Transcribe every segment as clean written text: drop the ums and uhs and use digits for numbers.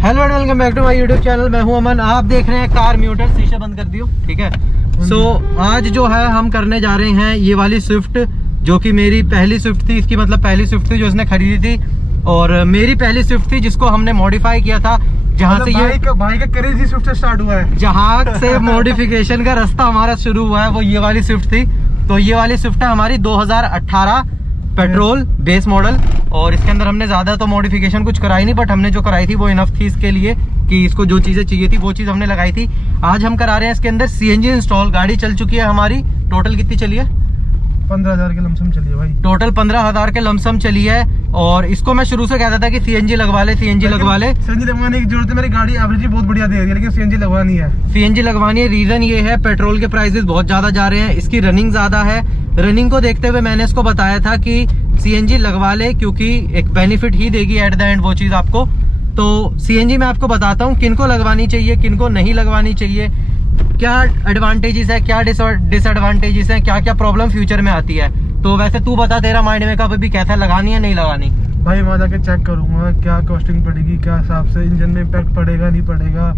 Hello and welcome back to my YouTube channel. मैं हूं अमन, आप देख रहे हैं कार म्यूटर। शीशे बंद कर दियो, ठीक है। आज जो है हम करने जा रहे हैं ये वाली स्विफ्ट, जो कि मेरी पहली स्विफ्ट थी। इसकी मतलब पहली स्विफ्ट थी जो इसने खरीदी थी, और मेरी पहली स्विफ्ट थी जिसको हमने मॉडिफाई किया था। जहाँ से भाई का क्रेजी स्विफ्ट से स्टार्ट हुआ है, जहाँ से मॉडिफिकेशन का रास्ता हमारा शुरू हुआ है वो ये वाली स्विफ्ट थी। तो ये वाली स्विफ्ट है हमारी 2018 पेट्रोल बेस मॉडल, और इसके अंदर हमने ज्यादा तो मॉडिफिकेशन कुछ कराई नहीं, बट हमने जो कराई थी वो इनफ थी इसके लिए कि इसको जो चीजें चाहिए थी वो चीज हमने लगाई थी। आज हम करा रहे हैं इसके अंदर सीएनजी इंस्टॉल। गाड़ी चल चुकी है हमारी, टोटल कितनी चली है? 15,000 के लमसम चली है भाई। टोटल 15,000 के लमसम चली है। और इसको मैं शुरू से कहता था कि सीएनजी लगवा ले, सीएनजी लगवा ले। सीएनजी लगवाने की जरूरत है, मेरी गाड़ी एवरेज बहुत बढ़िया दे रही है, लेकिन सीएनजी लगवानी है। सीएनजी लगवानी है। रीजन ये है, पेट्रोल के प्राइसेस बहुत ज्यादा जा रहे हैं, इसकी रनिंग ज्यादा है। रनिंग को देखते हुए मैंने इसको बताया था कि सीएनजी लगवा ले, क्योंकि एक बेनिफिट ही देगी एट द एंड वो चीज आपको। तो सीएनजी मैं आपको बताता हूँ किनको लगवानी चाहिए, किनको नहीं लगवानी चाहिए, क्या एडवांटेजेस है, क्या डिसएडवांटेजेस है, क्या क्या प्रॉब्लम फ्यूचर में आती है। तो वैसे तू बता, तेरा माइंड में कभी भी कैसा, लगानी है नहीं लगानी? भाई वहाँ जाके चेक करूंगा क्या कॉस्टिंग पड़ेगी, क्या हिसाब से इंजन में इम्पैक्ट पड़ेगा नहीं पड़ेगा,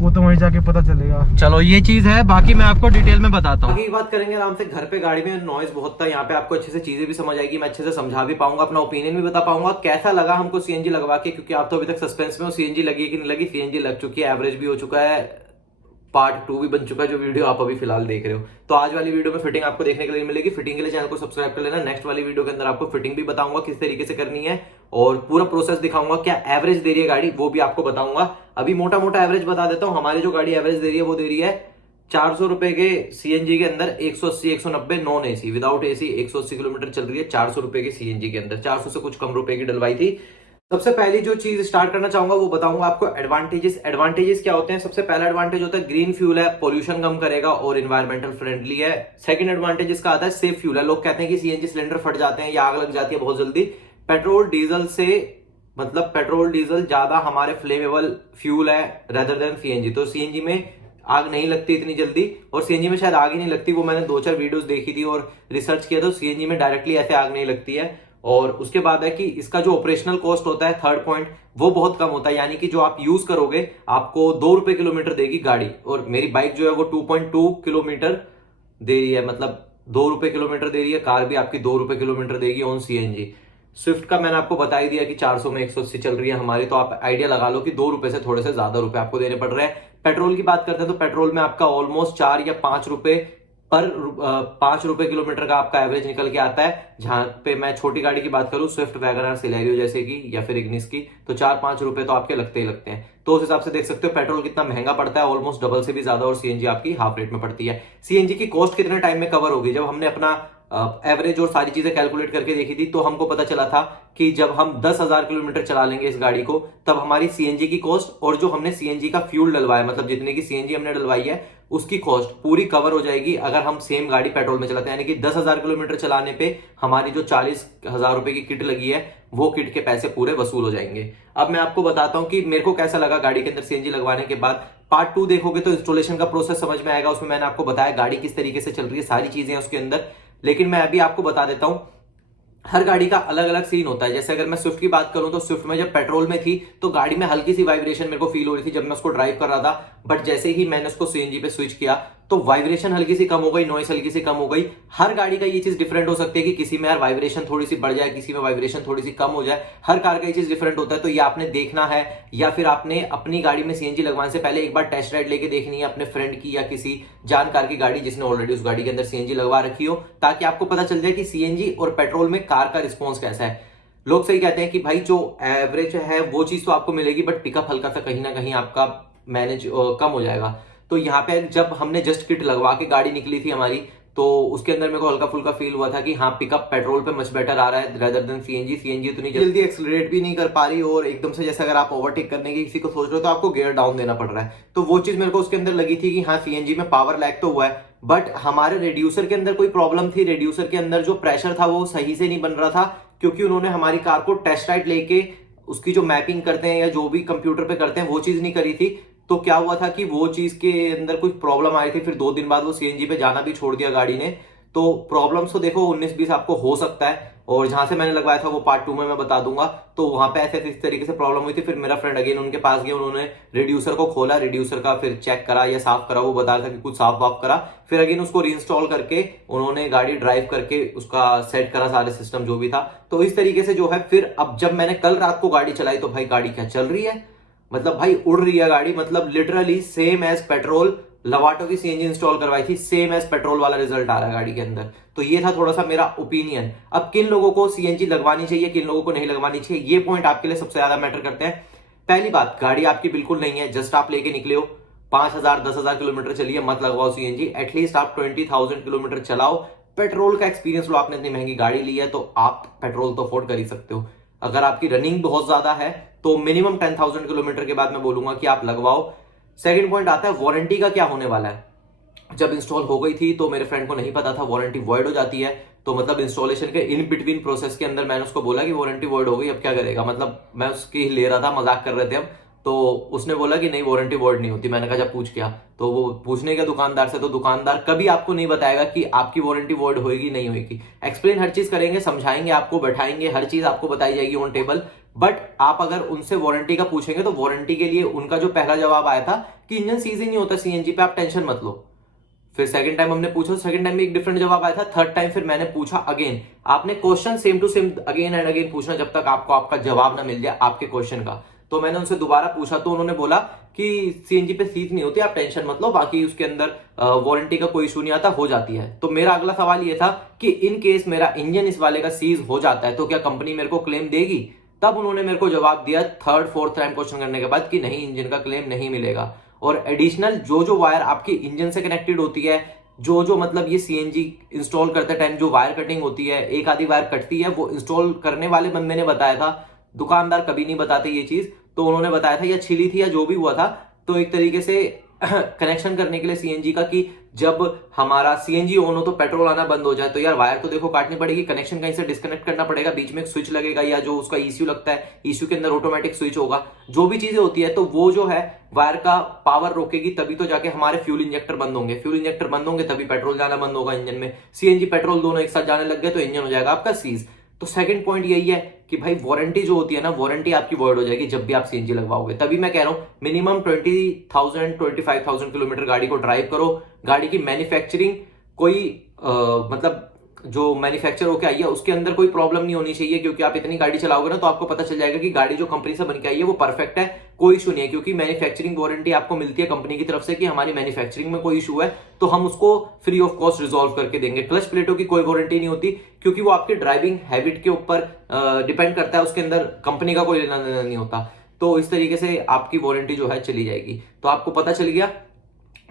वो तो वहीं जाके पता चलेगा। चलो ये चीज है, बाकी मैं आपको डिटेल में बताता हूँ। बाकी बात करेंगे आराम से। घर पे गाड़ी में नॉइज बहुत था, यहाँ पे आपको अच्छे से चीजें भी समझ आएगी, मैं अच्छे से समझा भी पाऊंगा, अपना ओपिनियन भी बता पाऊंगा कैसा लगा हमको सीएनजी लगवा के। क्योंकि आप तो अभी तक सस्पेंस में हो, सीएनजी लगी कि नहीं लगी। सीएनजी लग चुकी है, एवरेज भी हो चुका है, पार्ट 2 भी बन चुका है, जो वीडियो आप अभी फिलहाल देख रहे हो। तो आज वाली वीडियो में फिटिंग आपको देखने के लिए मिलेगी। फिटिंग के लिए चैनल को सब्सक्राइब कर लेना। नेक्स्ट वाली वीडियो के अंदर आपको फिटिंग भी बताऊंगा किस तरीके से करनी है, और पूरा प्रोसेस दिखाऊंगा। क्या एवरेज दे रही है गाड़ी वो भी आपको बताऊंगा। अभी मोटा मोटा एवरेज बता देता हूं। हमारी जो गाड़ी एवरेज दे रही है वो दे रही है 400 रुपए के सीएनजी के अंदर 180-190 non AC, without AC 180 kilometre चल रही है 400 रुपए के सीएनजी के अंदर। 400 से कुछ कम रुपए की डलवाई थी। सबसे पहली जो चीज स्टार्ट करना चाहूंगा वो बताऊंगा आपको एडवांटेजेस क्या होते हैं। सबसे पहला एडवांटेज होता है ग्रीन फ्यूल है, पोल्यूशन कम करेगा और इन्वायरमेंटल फ्रेंडली है। सेकंड एडवांटेज इसका आता है सेफ फ्यूल है। लोग कहते हैं कि सीएनजी सिलेंडर फट जाते हैं या आग लग जाती है बहुत जल्दी। पेट्रोल डीजल से, मतलब पेट्रोल डीजल ज्यादा हमारे फ्लेमेबल फ्यूल है रेदर देन सीएनजी। तो सीएनजी में आग नहीं लगती इतनी जल्दी, और सीएनजी में शायद आग ही नहीं लगती। वो मैंने 2-4 वीडियोस देखी थी और रिसर्च किया, तो सीएनजी में डायरेक्टली ऐसे आग नहीं लगती है। और उसके बाद है कि इसका जो ऑपरेशनल कॉस्ट होता है, थर्ड पॉइंट, वो बहुत कम होता है। यानी कि जो आप यूज करोगे आपको 2 रुपए किलोमीटर देगी गाड़ी, और मेरी बाइक जो है वो 2.2 किलोमीटर दे रही है, मतलब 2 रुपए किलोमीटर दे रही है। कार भी आपकी 2 रुपए किलोमीटर देगी ऑन सीएनजी। स्विफ्ट का मैंने आपको बता ही दिया कि 400 में 180 चल रही है हमारी, तो आप आइडिया लगा लो कि 2 रुपए से थोड़े से ज्यादा रुपए आपको देने पड़ रहे हैं। पेट्रोल की बात करते हैं तो पेट्रोल में आपका ऑलमोस्ट 4 या 5 रुपए पर 5 रुपए किलोमीटर का आपका एवरेज निकल के आता है। जहां पे मैं छोटी गाड़ी की बात करूं, स्विफ्ट वैगनर, सिलेरियो जैसे की, या फिर इग्निस की, तो 4-5 रुपए तो आपके लगते ही लगते हैं। तो उस हिसाब से देख सकते हो पेट्रोल कितना महंगा पड़ता है, ऑलमोस्ट डबल से भी ज्यादा, और सीएनजी आपकी हाफ रेट में पड़ती है। सीएनजी की कॉस्ट कितने टाइम में कवर होगी? जब हमने अपना एवरेज और सारी चीजें कैलकुलेट करके देखी थी, तो हमको पता चला था कि जब हम 10,000 किलोमीटर चला लेंगे इस गाड़ी को, तब हमारी सीएनजी की कॉस्ट और जो हमने सीएनजी का फ्यूल डलवाया, मतलब जितने की सीएनजी हमने डलवाई है उसकी कॉस्ट पूरी कवर हो जाएगी अगर हम सेम गाड़ी पेट्रोल में चलाते हैं। यानी कि 10,000 किलोमीटर चलाने पे हमारी जो 40,000 रुपए की किट लगी है, वो किट के पैसे पूरे वसूल हो जाएंगे। अब मैं आपको बताता हूं कि मेरे को कैसा लगा गाड़ी के अंदर सीएनजी लगवाने के बाद। पार्ट 2 देखोगे तो इंस्टॉलेशन का प्रोसेस समझ में आएगा। उसमें मैंने आपको बताया गाड़ी किस तरीके से चल रही है, सारी चीजें उसके अंदर। लेकिन मैं अभी आपको बता देता हूं, हर गाड़ी का अलग अलग सीन होता है। जैसे अगर मैं स्विफ्ट की बात करूं तो स्विफ्ट में जब पेट्रोल में थी तो गाड़ी में हल्की सी वाइब्रेशन मेरे को फील हो रही थी जब मैं उसको ड्राइव कर रहा था। बट जैसे ही मैंने उसको सीएनजी पे स्विच किया तो वाइब्रेशन हल्की सी कम हो गई, नॉइस हल्की सी कम हो गई। हर गाड़ी का ये चीज डिफरेंट हो सकती है कि किसी में यार वाइब्रेशन थोड़ी सी बढ़ जाए, किसी में वाइब्रेशन थोड़ी सी कम हो जाए। हर कार का ये चीज डिफरेंट होता है। तो ये आपने देखना है, या फिर आपने अपनी गाड़ी में सीएनजी लगवाने से पहले एक बार टेस्ट राइड लेके देखनी है अपने फ्रेंड की या किसी जानकार की गाड़ी जिसने ऑलरेडी उस गाड़ी के अंदर सीएनजी लगवा रखी हो, ताकि आपको पता चल जाए कि सीएनजी और पेट्रोल में कार का रिस्पॉन्स कैसा है। लोग सही कहते हैं कि भाई जो एवरेज है वो चीज तो आपको मिलेगी, बट पिकअप हल्का सा कहीं ना कहीं आपका मैनेज कम हो जाएगा। तो यहाँ पे जब हमने जस्ट किट लगवा के गाड़ी निकली थी हमारी, तो उसके अंदर मेरे को हल्का फुल्का फील हुआ था कि हाँ, पिकअप पेट्रोल पे मच बेटर आ रहा है रेदर देन सीएनजी। सीएनजी इतनी जल्दी एक्सेलरेट भी नहीं कर पा रही, और एकदम से जैसे अगर आप ओवरटेक करने की किसी को सोच रहे हो तो आपको गियर डाउन देना पड़ रहा है। तो वो चीज मेरे को उसके अंदर लगी थी कि हाँ, सीएनजी में पावर लैग तो हुआ है, बट हमारे रेड्यूसर के अंदर कोई प्रॉब्लम थी। रेड्यूसर के अंदर जो प्रेशर था वो सही से नहीं बन रहा था, क्योंकि उन्होंने हमारी कार को टेस्ट राइड लेके उसकी जो मैपिंग करते हैं या जो भी कंप्यूटर पे करते हैं वो चीज नहीं करी थी। तो क्या हुआ था कि वो चीज के अंदर कुछ प्रॉब्लम आई थी। फिर 2 दिन बाद वो सीएनजी पे जाना भी छोड़ दिया गाड़ी ने। तो प्रॉब्लम्स तो देखो 19-20 आपको हो सकता है, और जहां से मैंने लगवाया था वो पार्ट 2 में मैं बता दूंगा। तो वहां पे ऐसे इस तरीके से प्रॉब्लम हुई थी। फिर मेरा फ्रेंड अगेन उनके पास गया, उन्होंने रिड्यूसर को खोला, रिड्यूसर का फिर चेक करा या साफ करा, वो बता रहा था कि कुछ साफ वाफ करा, फिर अगेन उसको रीइंस्टॉल करके उन्होंने गाड़ी ड्राइव करके उसका सेट करा सारे सिस्टम जो भी था। तो इस तरीके से जो है फिर अब जब मैंने कल रात को गाड़ी चलाई तो भाई गाड़ी क्या चल रही है, मतलब भाई उड़ रही है गाड़ी, मतलब लिटरली सेम एज पेट्रोल। लवाटो की सीएनजी इंस्टॉल करवाई थी, सेम एज पेट्रोल वाला रिजल्ट आ रहा है गाड़ी के अंदर। तो ये था थोड़ा सा मेरा ओपिनियन। अब किन लोगों को सीएनजी लगवानी चाहिए, किन लोगों को नहीं लगवानी चाहिए, ये पॉइंट आपके लिए सबसे ज्यादा मैटर करते हैं। पहली बात, गाड़ी आपकी बिल्कुल नहीं है, जस्ट आप लेके निकले हो, 5,000 10,000 किलोमीटर चलिए, मत लगवाओ सीएनजी। एटलीस्ट आप 20,000 किलोमीटर चलाओ, पेट्रोल का एक्सपीरियंस लो। आपने इतनी महंगी गाड़ी ली है तो आप पेट्रोल तो अफोर्ड कर ही सकते हो। अगर आपकी रनिंग बहुत ज्यादा है तो मिनिमम 10,000 किलोमीटर के बाद मैं बोलूंगा कि आप लगवाओ। सेकंड पॉइंट आता है वारंटी का क्या होने वाला है। जब इंस्टॉल हो गई थी तो मेरे फ्रेंड को नहीं पता था वारंटी वॉइड हो जाती है। तो मतलब इंस्टॉलेशन के इन बिटवीन प्रोसेस के अंदर मैंने उसको बोला कि वारंटी वॉइड हो गई, अब क्या करेगा, मतलब मैं उसकी ले रहा था, मजाक कर रहे थे हम। तो उसने बोला कि नहीं वारंटी वॉइड नहीं होती। मैंने कहा जब पूछ किया, तो वो पूछने का दुकानदार से, तो दुकानदार कभी आपको नहीं बताएगा कि आपकी वारंटी वॉइड होगी नहीं होगी। एक्सप्लेन हर चीज करेंगे, समझाएंगे आपको, बैठाएंगे, हर चीज आपको बताई जाएगी ऑन टेबल। बट आप अगर उनसे वारंटी का पूछेंगे तो वारंटी के लिए उनका जो पहला जवाब आया था कि इंजन सीज ही नहीं होता सीएनजी पे, आप टेंशन मत लो। फिर सेकंड टाइम हमने पूछा, सेकंड टाइम में एक डिफरेंट जवाब आया था। थर्ड टाइम फिर मैंने पूछा अगेन। आपने question same to same again and again पूछना जब तक आपको आपका जवाब ना मिल जाए आपके क्वेश्चन का। तो मैंने उनसे दोबारा पूछा तो उन्होंने बोला कि सीएनजी पे सीज नहीं होती, आप टेंशन मत लो, बाकी उसके अंदर वारंटी का कोई इशू नहीं आता, हो जाती है। तो मेरा अगला सवाल ये था कि इन केस मेरा इंजन इस वाले का सीज हो जाता है तो क्या कंपनी मेरे को क्लेम देगी। तब उन्होंने मेरे को जवाब दिया थर्ड फोर्थ टाइम क्वेश्चन करने के बाद कि नहीं, इंजन का क्लेम नहीं मिलेगा। और एडिशनल जो वायर आपकी इंजन से कनेक्टेड होती है, जो मतलब ये सीएनजी इंस्टॉल करते टाइम जो वायर कटिंग होती है, एक आधी वायर कटती है, वो इंस्टॉल करने वाले बंदे ने बताया था। दुकानदार कभी नहीं बताते ये चीज, तो उन्होंने बताया था या छिली थी या जो भी हुआ था। तो एक तरीके से कनेक्शन करने के लिए सीएनजी का कि जब हमारा सीएनजी ऑन हो तो पेट्रोल आना बंद हो जाए, तो यार वायर तो देखो काटनी पड़ेगी, कनेक्शन कहीं से डिस्कनेक्ट करना पड़ेगा, बीच में एक स्विच लगेगा या जो उसका ईसीयू लगता है, ईसीयू के अंदर ऑटोमेटिक स्विच होगा, जो भी चीजें होती है। तो वो जो है वायर का पावर रोकेगी, तभी तो जाके हमारे फ्यूल इंजेक्टर बंद होंगे, फ्यूल इंजेक्टर बंद होंगे तभी पेट्रोल जाना बंद होगा इंजन में। सीएनजी पेट्रोल दोनों एक साथ जाने लग गए तो इंजन हो जाएगा आपका सीज। तो सेकंड पॉइंट यही है कि भाई वारंटी जो होती है ना, वारंटी आपकी वॉइड हो जाएगी जब भी आप सीएनजी लगवाओगे। तभी मैं कह रहा हूं मिनिमम 20,000 25,000 किलोमीटर गाड़ी को ड्राइव करो। गाड़ी की मैन्युफैक्चरिंग कोई मतलब जो मैन्युफैक्चर होकर आई है उसके अंदर कोई प्रॉब्लम नहीं होनी चाहिए, क्योंकि आप इतनी गाड़ी चलाओगे ना तो आपको पता चल जाएगा कि गाड़ी जो कंपनी से बन के आई है वो परफेक्ट है, कोई इशू नहीं है। क्योंकि मैन्युफैक्चरिंग वारंटी आपको मिलती है कंपनी की तरफ से कि हमारी मैन्युफैक्चरिंग में कोई इशू है तो हम उसको फ्री ऑफ कॉस्ट रिजॉल्व करके देंगे। क्लच प्लेटों की कोई वारंटी नहीं होती, क्योंकि वो आपकी ड्राइविंग हैबिट के ऊपर डिपेंड करता है, उसके अंदर कंपनी का कोई लेना देना नहीं होता। तो इस तरीके से आपकी वारंटी जो है चली जाएगी। तो आपको पता चल गया,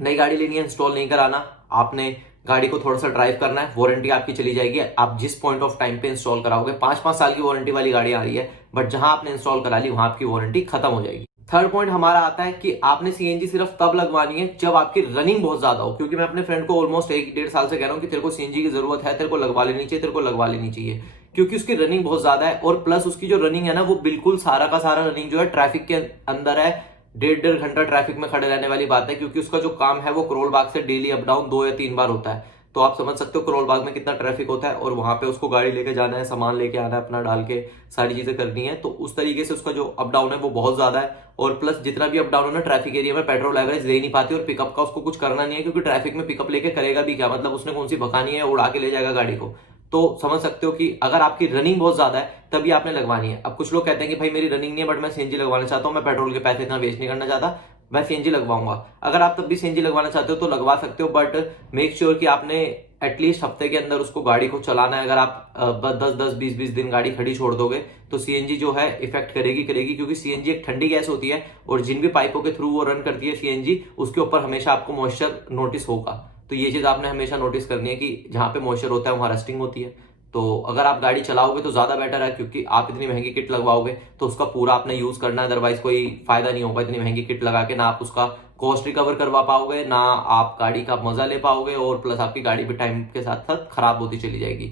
नई गाड़ी लेनी है, इंस्टॉल नहीं कराना, आपने गाड़ी को थोड़ा सा ड्राइव करना है, वारंटी आपकी चली जाएगी। आप जिस पॉइंट ऑफ टाइम पे इंस्टॉल कराओगे, 5-5 साल की वारंटी वाली गाड़ी आ रही है, बट जहां आपने इंस्टॉल करा ली वहां आपकी वारंटी खत्म हो जाएगी। थर्ड पॉइंट हमारा आता है कि आपने सीएनजी सिर्फ तब लगवानी है जब आपकी रनिंग बहुत ज्यादा हो। क्योंकि मैं अपने फ्रेंड को ऑलमोस्ट 1-1.5 साल से कह रहा हूं कि तेरे को सीएनजी की जरूरत है, तेरे को लगवा लेनी चाहिए, तेरे को लगवा लेनी चाहिए, क्योंकि उसकी रनिंग बहुत ज्यादा है। और प्लस उसकी जो रनिंग है ना, वो बिल्कुल सारा का सारा रनिंग जो है ट्रैफिक के अंदर है। 1.5 घंटा ट्रैफिक में खड़े रहने वाली बात है, क्योंकि उसका जो काम है वो करोल बाग से डेली अप डाउन 2 या 3 बार होता है। तो आप समझ सकते हो करोल बाग में कितना ट्रैफिक होता है, और वहां पे उसको गाड़ी लेके जाना है, सामान लेके आना है, अपना डाल के सारी चीजें करनी है। तो उस तरीके से उसका जो अप डाउन है वो बहुत ज्यादा है। और प्लस जितना भी अप डाउन है ना ट्रैफिक एरिया में, पेट्रोल एवरेज ले नहीं पाती, और पिकअप का उसको कुछ करना नहीं है, क्योंकि ट्रैफिक में पिकअप लेके करेगा भी क्या, मतलब उसने कौन सी भगानी है, उड़ा के ले जाएगा गाड़ी को। तो समझ सकते हो कि अगर आपकी रनिंग बहुत ज्यादा है तभी आपने लगवानी है। अब कुछ लोग कहते हैं कि भाई मेरी रनिंग नहीं है बट मैं सीएनजी लगवाना चाहता हूं, मैं पेट्रोल के पैसे इतना वेस्ट नहीं करना चाहता, मैं सीएनजी लगवाऊंगा। अगर आप तब भी सीएनजी लगवाना चाहते हो तो लगवा सकते हो, बट मेक श्योर कि आपने एटलीस्ट हफ्ते के अंदर उसको गाड़ी को चलाना है। अगर आप 10-10 20-20 दिन गाड़ी खड़ी छोड़ दोगे तो सीएनजी जो है इफेक्ट करेगी, क्योंकि सीएनजी एक ठंडी गैस होती है, और जिन भी पाइपों के थ्रू वो रन करती है सीएनजी, उसके ऊपर हमेशा आपको मॉइस्चर नोटिस होगा। तो ये चीज आपने हमेशा नोटिस करनी है कि जहां पे मॉइस्चर होता है वहां रस्टिंग होती है। तो अगर आप गाड़ी चलाओगे तो ज्यादा बेटर है, क्योंकि आप इतनी महंगी किट लगवाओगे तो उसका पूरा आपने यूज करना है, अदरवाइज कोई फायदा नहीं होगा। इतनी महंगी किट लगा के ना आप उसका कॉस्ट रिकवर करवा पाओगे, ना आप गाड़ी का मजा ले पाओगे, और प्लस आपकी गाड़ी भी टाइम के साथ साथ खराब होती चली जाएगी।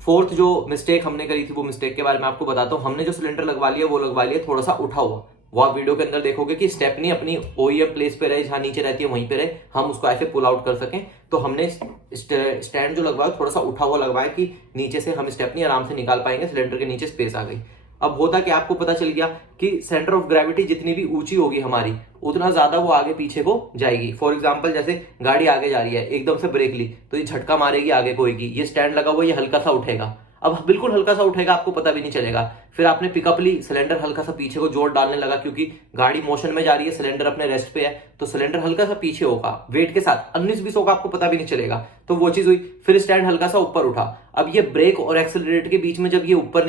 फोर्थ जो मिस्टेक हमने करी थी वो मिस्टेक के बारे में आपको बताता हूँ। हमने जो सिलेंडर लगवा लिया वो लगवा लिया थोड़ा सा उठा हुआ, वो आप वीडियो के अंदर देखोगे कि स्टेपनी अपनी ओईएम प्लेस पे रहे, जहां नीचे रहती है वहीं पे रहे, हम उसको ऐसे पुल आउट कर सकें। तो हमने स्टैंड जो लगवाया थोड़ा सा उठा हुआ लगवाया कि नीचे से हम स्टेपनी आराम से निकाल पाएंगे, सिलेंडर के नीचे स्पेस आ गई। अब होता कि आपको पता चल गया कि सेंटर ऑफ ग्रेविटी जितनी भी ऊंची होगी हमारी, उतना ज्यादा वो आगे पीछे को जाएगी। फॉर एग्जांपल जैसे गाड़ी आगे जा रही है, एकदम से ब्रेक ली तो ये झटका मारेगी आगे कोई की, ये स्टैंड लगा हुआ ये हल्का सा उठेगा, अब बिल्कुल हल्का सा उठेगा, आपको पता भी नहीं चलेगा। फिर आपने पिकअप ली, सिलेंडर हल्का सा पीछे को जोर डालने लगा क्योंकि गाड़ी मोशन में जा रही है, सिलेंडर अपने रेस्ट पे है, तो सिलेंडर हल्का सा पीछे होगा वेट के साथ, 19-20 होगा, आपको पता भी नहीं चलेगा। तो वो चीज हुई। फिर स्टैंड हल्का सा ऊपर उठा। अब ये ब्रेक और एक्सेलरेटर के बीच में जब ये ऊपर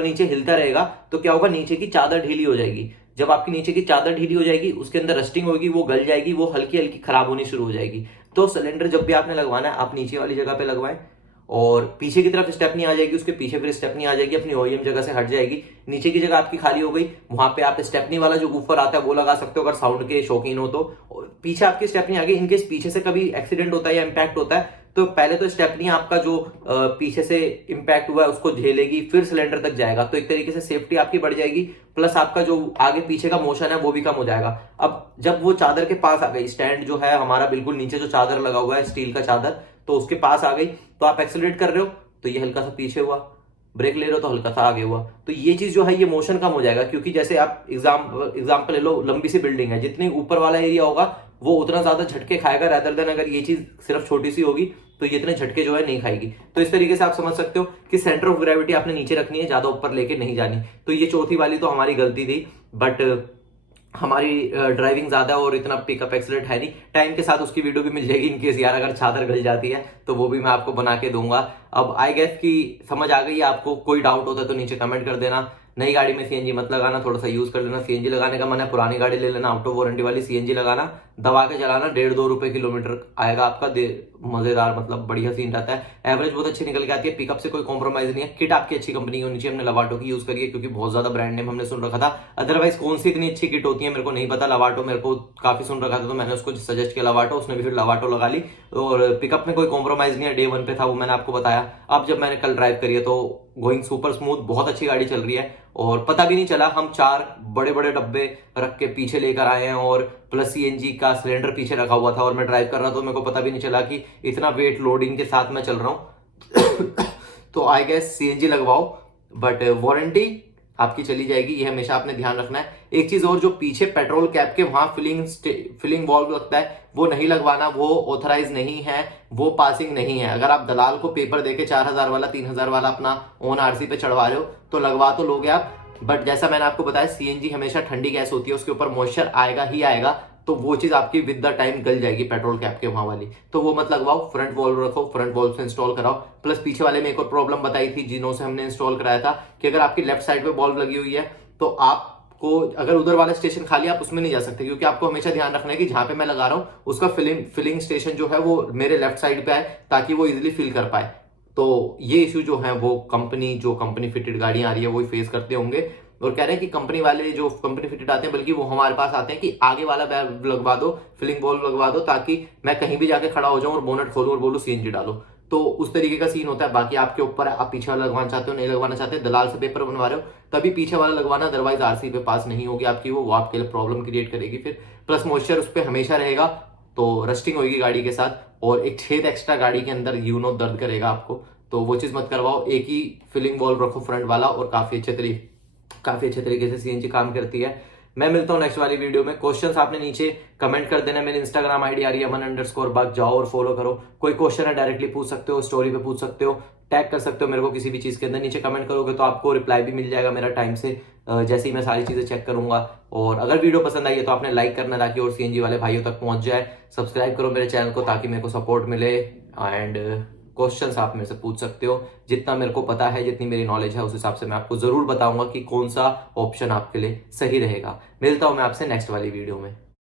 नीचे हिलता रहेगा तो क्या होगा, नीचे की चादर ढीली हो जाएगी। जब आपकी नीचे की चादर ढीली हो जाएगी, उसके अंदर रस्टिंग होगी, वो गल जाएगी, वो हल्की हल्की खराब होनी शुरू हो जाएगी। तो सिलेंडर जब भी आपने लगवाना है, आप नीचे वाली जगह पे लगवाएं और पीछे की तरफ स्टेपनी आ जाएगी, उसके पीछे फिर स्टेपनी आ जाएगी, अपनी ओईएम जगह से हट जाएगी। नीचे की जगह आपकी खाली हो गई, वहां पे आप स्टेपनी वाला जो वूफर आता है वो लगा सकते हो अगर साउंड के शौकीन हो तो। पीछे आपकी स्टेपनी आ गई, इनकेस पीछे से कभी एक्सीडेंट होता है या इंपैक्ट होता है तो पहले तो स्टेपनी आपका जो पीछे से इंपैक्ट हुआ है उसको झेलेगी, फिर सिलेंडर तक जाएगा, तो एक तरीके से सेफ्टी आपकी बढ़ जाएगी, प्लस आपका जो आगे पीछे का मोशन है वो भी कम हो जाएगा। अब जब वो चादर के पास आ गई, स्टैंड जो है हमारा बिल्कुल नीचे जो चादर लगा हुआ है स्टील का चादर, तो उसके पास आ गई, तो आप एक्सेलरेट कर रहे हो तो ये हल्का सा पीछे हुआ, ब्रेक ले रहे हो तो हल्का सा आगे हुआ, तो ये चीज जो है ये मोशन कम हो जाएगा। क्योंकि जैसे आप एग्जाम्पल ले लो, लंबी सी बिल्डिंग है, जितनी ऊपर वाला एरिया होगा वो उतना ज्यादा झटके खाएगा, रेदर देन अगर ये चीज सिर्फ छोटी सी होगी तो ये इतने झटके जो है नहीं खाएगी। तो इस तरीके से आप समझ सकते हो कि सेंटर ऑफ ग्रेविटी आपने नीचे रखनी है, ज्यादा ऊपर लेके नहीं जानी। तो ये चौथी वाली तो हमारी गलती थी, बट हमारी ड्राइविंग ज्यादा और इतना पिकअप एक्सीलेंट है नहीं। टाइम के साथ उसकी वीडियो भी मिल जाएगी, इनकेस यार अगर चादर गल जाती है तो वो भी मैं आपको बना के दूंगा। अब आई गेस कि समझ आ गई है आपको, कोई डाउट होता है तो नीचे कमेंट कर देना। नई गाड़ी में सीएनजी मत लगाना, थोड़ा सा यूज कर लेना, सीएनजी लगाने का मन है पुरानी गाड़ी ले लेना, आउट ऑफ वारंटी वाली सीएनजी लगाना, दबा के चलाना, 1.5-2 रुपए किलोमीटर आएगा आपका, मजेदार मतलब बढ़िया सीन रहता है, एवरेज बहुत अच्छी निकल के आती है, पिकअप से कोई कॉम्प्रोमाइज नहीं है। किट आपकी अच्छी कंपनी की होनी चाहिए, हमने लवाटो की यूज करी है क्योंकि बहुत ज्यादा ब्रांड नेम हमने सुन रखा था, अदरवाइज कौन सी इतनी अच्छी किट होती है मेरे को नहीं पता। लवाटो मेरे को काफी सुन रखा था तो मैंने उसको सजेस्ट किया लवाटो, उसने भी फिर लवाटो लगा ली, और पिकअप में कोई कॉम्प्रोमाइज नहीं है, डे 1 पे था वो मैंने आपको बताया। अब जब मैंने कल ड्राइव करी है तो गोइंग सुपर स्मूथ, बहुत अच्छी गाड़ी चल रही है, और पता भी नहीं चला हम 4 बड़े बड़े डब्बे रख के पीछे लेकर आए हैं, और प्लस सीएनजी का सिलेंडर पीछे रखा हुआ था और मैं ड्राइव कर रहा था, तो मेरे को पता भी नहीं चला कि इतना वेट लोडिंग के साथ मैं चल रहा हूं। तो आई गेस सीएनजी लगवाओ, बट वारंटी आपकी चली जाएगी, ये हमेशा आपने ध्यान रखना है। एक चीज और, जो पीछे पेट्रोल कैप के वहां फिलिंग वाल्व लगता है वो नहीं लगवाना, वो ऑथराइज नहीं है, वो पासिंग नहीं है। अगर आप दलाल को पेपर देके 4000 वाला 3000 वाला अपना ओन आरसी पे चढ़वा रहे हो तो लगवा तो लोगे आप, बट जैसा मैंने आपको बताया सीएनजी हमेशा ठंडी गैस होती है, उसके ऊपर मॉइस्चर आएगा ही आएगा, तो वो चीज आपकी विद द टाइम गल जाएगी पेट्रोल कैप के वहां वाली, तो वो मत लगवाओ। फ्रंट वॉल्व रखो, फ्रंट वॉल्व से इंस्टॉल कराओ। प्लस पीछे वाले में एक और प्रॉब्लम बताई थी जिनों से हमने इंस्टॉल कराया था कि अगर आपकी लेफ्ट साइड पे वॉल्व लगी हुई है तो आपको अगर उधर वाला स्टेशन खाली आप उसमें नहीं जा सकते, क्योंकि आपको हमेशा ध्यान रखना है कि जहां पे मैं लगा रहा हूं उसका फिलिंग स्टेशन जो है वो मेरे लेफ्ट साइड पे है, ताकि वो इजिली फिल कर पाए। तो ये इश्यू जो है वो कंपनी फिटेड गाड़ियां आ रही है वो फेस करते होंगे, और कह रहे हैं कि कंपनी वाले जो कंपनी फिटेड आते हैं बल्कि वो हमारे पास आते हैं कि आगे वाला बैग लगवा दो, फिलिंग बॉल लगवा दो, ताकि मैं कहीं भी जाके खड़ा हो जाऊं और बोनट खोलूं और बोलूं सीएनजी डालो। तो उस तरीके का सीन होता है। बाकी आपके ऊपर है, आप पीछे वाला लगवाना चाहते हो नहीं लगवाना चाहते, दलाल से पेपर बनवा रहे हो तभी पीछे वाला लगवाना, अदरवाइज आरसी पे पास नहीं होगी आपकी, वो आपके लिए प्रॉब्लम क्रिएट करेगी फिर। प्लस मॉइस्चर उस पर हमेशा रहेगा तो रस्टिंग होगी गाड़ी के साथ, और एक छेद एक्स्ट्रा गाड़ी के अंदर दर्द करेगा आपको, तो वो चीज मत करवाओ। एक ही फिलिंग वॉल्व रखो फ्रंट वाला, और काफी अच्छे तरीके से सीएनजी काम करती है। मैं मिलता हूं नेक्स्ट वाली वीडियो में। क्वेश्चंस आपने नीचे कमेंट कर देना, मेरी इंस्टाग्राम आईडी आ रही है @aman_bug, जाओ और फॉलो करो। कोई क्वेश्चन है डायरेक्टली पूछ सकते हो, स्टोरी पे पूछ सकते हो, टैग कर सकते हो मेरे को किसी भी चीज के अंदर, नीचे कमेंट करोगे तो आपको रिप्लाई भी मिल जाएगा मेरा टाइम से, जैसे ही मैं सारी चीजें चेक करूंगा। और अगर वीडियो पसंद आई है तो आपने लाइक करना ताकि और सीएनजी वाले भाइयों तक पहुंच जाए। सब्सक्राइब करो मेरे चैनल को ताकि मेरे को सपोर्ट मिले, एंड क्वेश्चंस आप मेरे से पूछ सकते हो, जितना मेरे को पता है, जितनी मेरी नॉलेज है उस हिसाब से मैं आपको जरूर बताऊंगा कि कौन सा ऑप्शन आपके लिए सही रहेगा। मिलता हूं मैं आपसे नेक्स्ट वाली वीडियो में।